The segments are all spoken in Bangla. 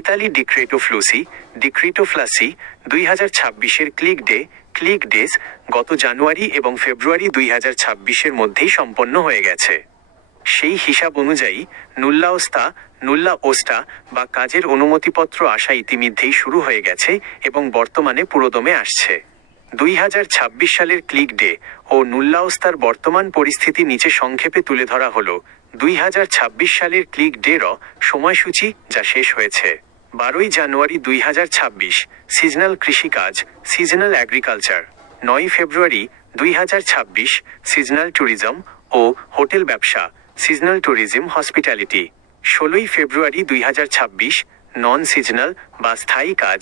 ইতালি ডিক্রেটো ফ্লাসি 2026-এর ক্লিক ডেজ গত জানুয়ারি এবং ফেব্রুয়ারি 2026-এর মধ্যেই সম্পন্ন হয়ে গেছে। সেই হিসাব অনুযায়ী নুল্লা ওস্টা বা কাজের অনুমতিপত্র আসা ইতিমধ্যেই শুরু হয়ে গেছে এবং বর্তমানে পুরোদমে আসছে। 2026 সালের ক্লিক ডে ও নুল্লা ওস্তার বর্তমান পরিস্থিতি নিচে সংক্ষেপে তুলে ধরা হলো। 2026 সালের ক্লিক ডে র সময়সূচি যা শেষ হয়েছে 12 জানুয়ারি 2026 সিজনাল কৃষিকাজ সিজনাল এগ্রিকালচার, 9 ফেব্রুয়ারি 2026 সিজনাল ট্যুরিজম ও হোটেল ব্যবসা সিজনাল ট্যুরিজম হসপিটালিটি, 16 ফেব্রুয়ারি 2026 নন সিজনাল বা স্থায়ী কাজ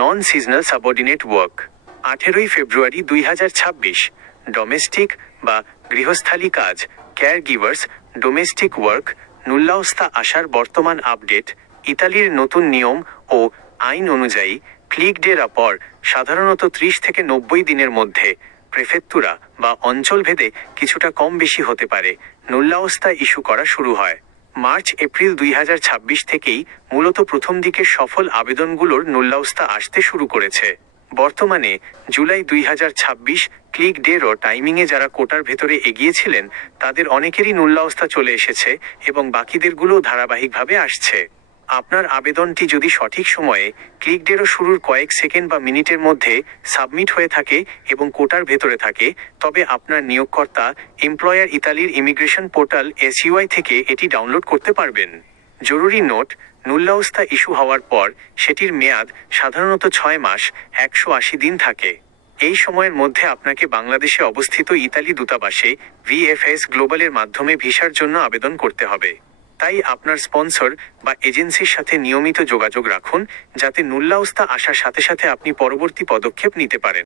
নন সিজনাল সাবঅর্ডিনেট ওয়ার্ক, 18 ফেব্রুয়ারি 2026 ডোমেস্টিক বা গৃহস্থালী কাজ কেয়ার গিভার্স ডোমেস্টিক ওয়ার্ক। নুল্লা ওস্তা আসার বর্তমান আপডেট। ইতালির নতুন নিয়ম ও আইন অনুযায়ী ক্লিক ডের পর সাধারণত 30 থেকে 90 দিনের মধ্যে প্রেফেক্তুরা বা অঞ্চলভেদে কিছুটা কম বেশি হতে পারে নুল্লা ওস্তা ইস্যু করা শুরু হয়। মার্চ-এপ্রিল 2026 থেকেই মূলত প্রথম দিকের সফল আবেদনগুলোর নুল্লা ওস্তা আসতে শুরু করেছে। বর্তমানে জুলাই 2026 ক্লিক ডের টাইমিংয়ে যারা কোটার ভেতরে এগিয়েছিলেন তাদের অনেকেরই নুল্লা ওস্তা চলে এসেছে এবং বাকিদেরগুলো ধারাবাহিকভাবে আসছে। আপনার আবেদনটি যদি সঠিক সময়ে ক্লিক ডেরও শুরুর কয়েক সেকেন্ড বা মিনিটের মধ্যে সাবমিট হয়ে থাকে এবং কোটার ভেতরে থাকে, তবে আপনার নিয়োগকর্তা এমপ্লয়ার ইতালির ইমিগ্রেশন পোর্টাল SUI থেকে এটি ডাউনলোড করতে পারবেন। জরুরি নোট, নুল্লা ওস্তা ইস্যু হওয়ার পর সেটির মেয়াদ সাধারণত 6 মাস 180 দিন থাকে। এই সময়ের মধ্যে আপনাকে বাংলাদেশে অবস্থিত ইতালি দূতাবাসে VFS গ্লোবালের মাধ্যমে ভিসার জন্য আবেদন করতে হবে। তাই আপনার স্পন্সর বা এজেন্সির সাথে নিয়মিত যোগাযোগ রাখুন যাতে নুল্লা ওস্তা আসার সাথে সাথে আপনি পরবর্তী পদক্ষেপ নিতে পারেন।